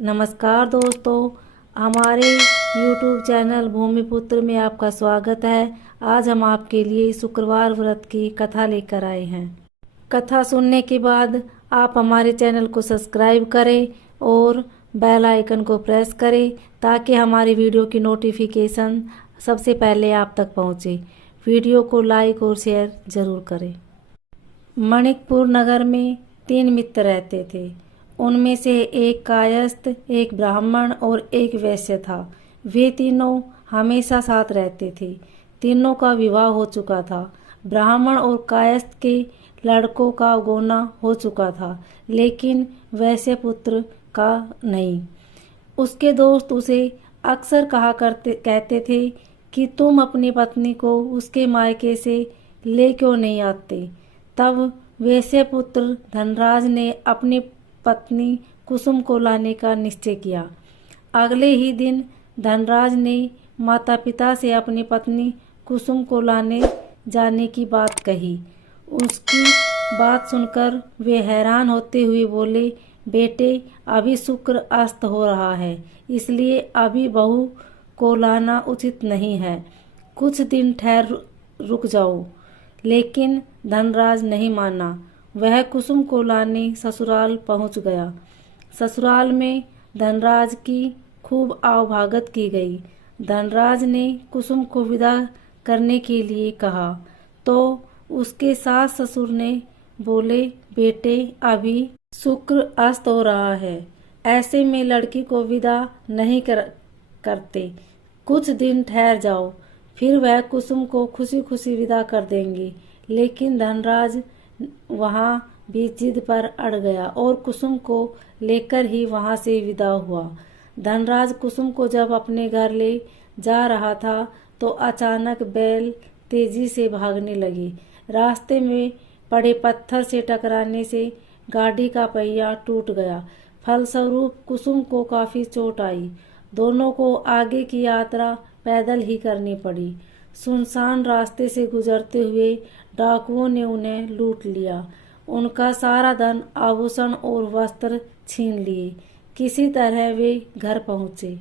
नमस्कार दोस्तों, हमारे YouTube चैनल भूमिपुत्र में आपका स्वागत है। आज हम आपके लिए शुक्रवार व्रत की कथा लेकर आए हैं। कथा सुनने के बाद आप हमारे चैनल को सब्सक्राइब करें और बेल आइकन को प्रेस करें ताकि हमारी वीडियो की नोटिफिकेशन सबसे पहले आप तक पहुंचे। वीडियो को लाइक और शेयर ज़रूर करें। मणिकपुर नगर में 3 मित्र रहते थे। उनमें से एक कायस्थ, एक ब्राह्मण और एक वैश्य था। वे तीनों हमेशा साथ रहते थे। तीनों का विवाह हो चुका था। ब्राह्मण और कायस्थ के लड़कों का गोना हो चुका था, लेकिन वैश्य पुत्र का नहीं। उसके दोस्त उसे अक्सर कहते थे कि तुम अपनी पत्नी को उसके मायके से ले क्यों नहीं आते। तब वैश्य पुत्र धनराज ने अपनी पत्नी कुसुम को लाने का निश्चय किया। अगले ही दिन धनराज ने माता पिता से अपनी पत्नी कुसुम को लाने जाने की बात कही। उसकी बात सुनकर वे हैरान होते हुए बोले, बेटे, अभी शुक्र अस्त हो रहा है, इसलिए अभी बहू को लाना उचित नहीं है। कुछ दिन ठहर रुक जाओ। लेकिन धनराज नहीं माना। वह कुसुम को लाने ससुराल पहुंच गया। ससुराल में धनराज की खूब आवभगत की गई। धनराज ने कुसुम को विदा करने के लिए कहा तो उसके सास ससुर ने बोले, बेटे, अभी शुक्र अस्त हो रहा है, ऐसे में लड़की को विदा नहीं करते। कुछ दिन ठहर जाओ, फिर वह कुसुम को खुशी खुशी विदा कर देंगे। लेकिन धनराज वहां भी जिद पर अड़ गया और कुसुम को लेकर ही वहां से विदा हुआ। धनराज कुसुम को जब अपने घर ले जा रहा था तो अचानक बैल तेजी से भागने लगी। रास्ते में पड़े पत्थर से टकराने से गाड़ी का पहिया टूट गया। फलस्वरूप कुसुम को काफी चोट आई। दोनों को आगे की यात्रा पैदल ही करनी पड़ी। सुनसान रास्ते से गुजरते हुए डाकुओं ने उन्हें लूट लिया। उनका सारा धन, आभूषण और वस्त्र छीन लिए। किसी तरह वे घर पहुंचे।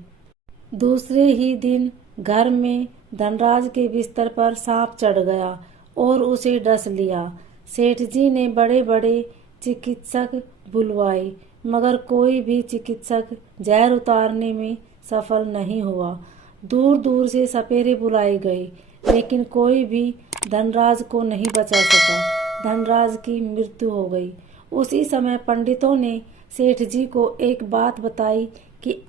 दूसरे ही दिन घर में धनराज के बिस्तर पर सांप चढ़ गया और उसे डस लिया। सेठ जी ने बड़े बड़े चिकित्सक बुलवाए, मगर कोई भी चिकित्सक जहर उतारने में सफल नहीं हुआ। दूर दूर से सपेरे बुलाए गए, लेकिन कोई भी धनराज को नहीं बचा सका। धनराज की मृत्यु हो गई। उसी समय पंडितों ने सेठ जी को एक बात बताई कि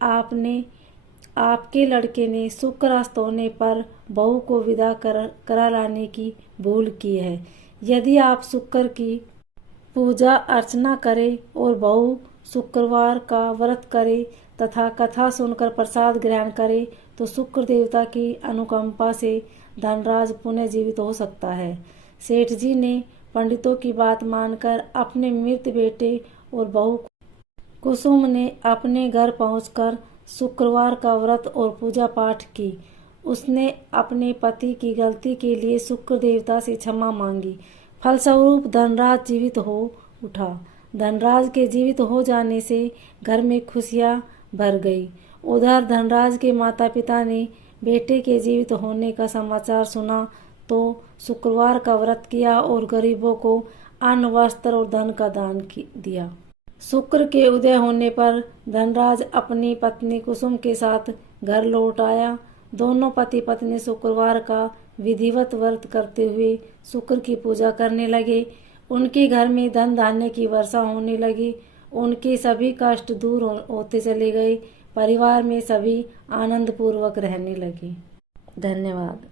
आपके लड़के ने शुक्र अस्त होने पर बहू को विदा करा लाने की भूल की है। यदि आप शुक्र की पूजा अर्चना करें और बहू शुक्रवार का व्रत करे तथा कथा सुनकर प्रसाद ग्रहण करे तो शुक्र देवता की अनुकंपा से धनराज पुनः जीवित हो सकता है। सेठ जी ने पंडितों की बात मानकर अपने मृत बेटे और बहू कुसुम ने अपने घर पहुंचकर शुक्रवार का व्रत और पूजा पाठ की। उसने अपने पति की गलती के लिए शुक्र देवता से क्षमा मांगी। फलस्वरूप धनराज जीवित हो उठा। धनराज के जीवित हो जाने से घर में खुशियां भर गई। उधर धनराज के माता पिता ने बेटे के जीवित होने का समाचार सुना तो शुक्रवार का व्रत किया और गरीबों को अन्न, वस्त्र और धन का दान दिया। शुक्र के उदय होने पर धनराज अपनी पत्नी कुसुम के साथ घर लौट आया। दोनों पति पत्नी शुक्रवार का विधिवत व्रत करते हुए शुक्र की पूजा करने लगे। उनके घर में धन धान्य की वर्षा होने लगी। उनके सभी कष्ट दूर होते चले गए। परिवार में सभी आनंद पूर्वक रहने लगे। धन्यवाद।